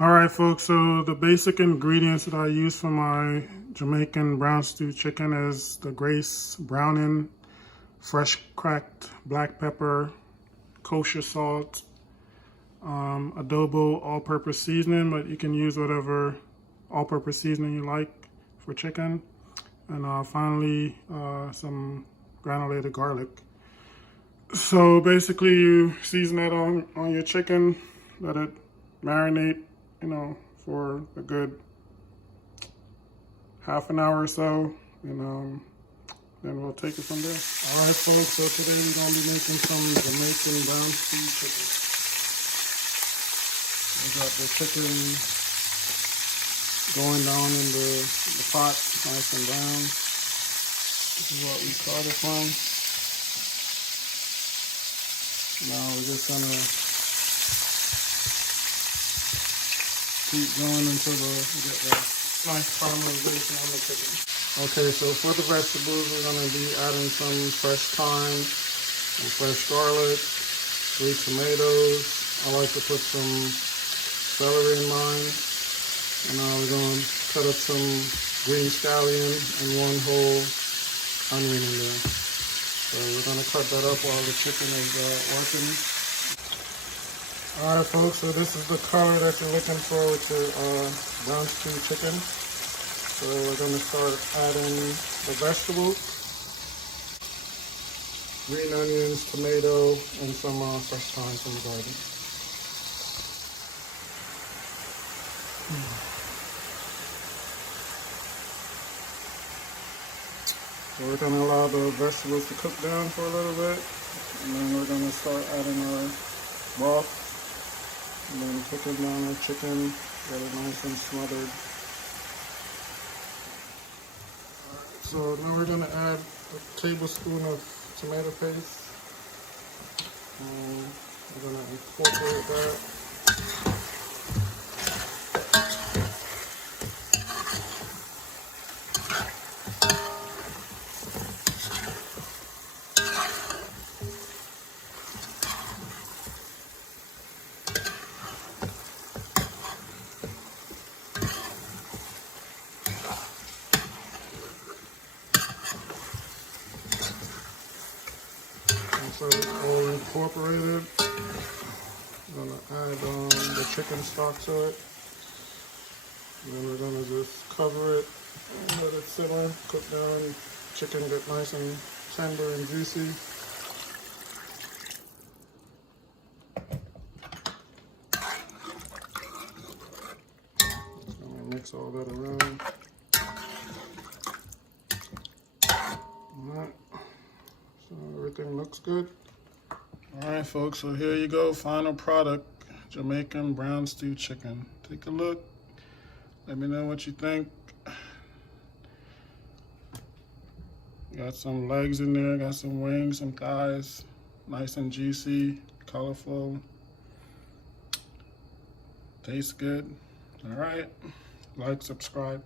All right, folks, so the basic ingredients that I use for my Jamaican brown stew chicken is the Grace browning, fresh cracked black pepper, kosher salt, Adobo all-purpose seasoning, but you can use whatever all-purpose seasoning you like for chicken, and finally some granulated garlic. So basically you season that on your chicken, let it marinate, for a good half an hour or so, and then we'll take it from there. All right, folks, so today we're gonna be making some Jamaican brown stew chicken. We got the chicken going down in the pot, nice and brown. This is what we started from. Now we're just gonna keep going until we get the nice caramelization on the chicken. Okay, so for the vegetables, we're going to be adding some fresh thyme, some fresh garlic, 3 tomatoes. I like to put some celery in mine. And now we're going to cut up some green scallion and 1 whole onion in there. So we're going to cut that up while the chicken is working. Alright, folks, so this is the color that you're looking for with your brown stew chicken. So we're going to start adding the vegetables, green onions, tomato, and some fresh thyme from the garden. So we're going to allow the vegetables to cook down for a little bit, and then we're going to start adding our broth. And then cooking down our chicken, get it nice and smothered. Alright, so now we're going to add a tablespoon of tomato paste. And we're going to incorporate that. So it's all incorporated. I'm gonna add the chicken stock to it. And then we're gonna just cover it and let it simmer, cook down. Chicken get nice and tender and juicy. Just gonna mix all that around. Alright. So everything looks good. Alright, folks, so here you go, final product, Jamaican brown stew chicken. Take a look, let me know what you think. Got some legs in there, got some wings, some thighs, nice and juicy, colorful. Tastes good. Alright, like, subscribe.